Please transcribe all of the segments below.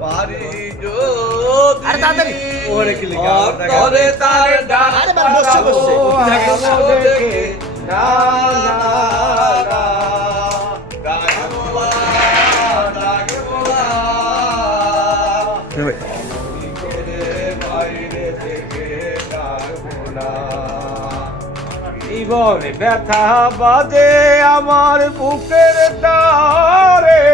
পারি আরে তাড়াতাড়ি। অন্তরে তার ডাক আরে বাবা, বসছে, বসছে। পাড়াবো দেখে না না না ডাকবো না, ডাকবো না। অমনি করে বাইরে থেকে ডাকবো না। জীবনে ব্যথা বাজে আমার বুকের তারে,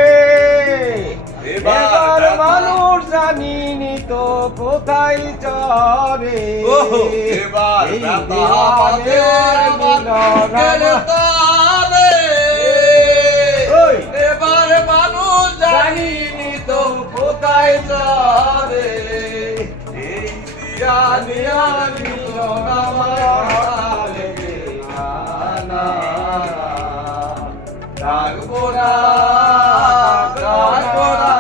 এবার মানুষ জানিনি তো কোথায় চরে। ওহো, এবার এই ব্যথা বাজে আমার বুকের তারে। ওই। এবার মানুষ জানিনি তো কোথায় চরে। এই দিয়া দিয়া মিলন আমার লেগে না, ডাকবো না, ডাকবো না।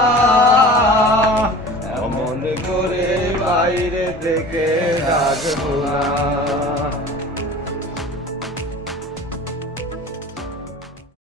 এমন করে বাইরে থেকে ডাকবো না।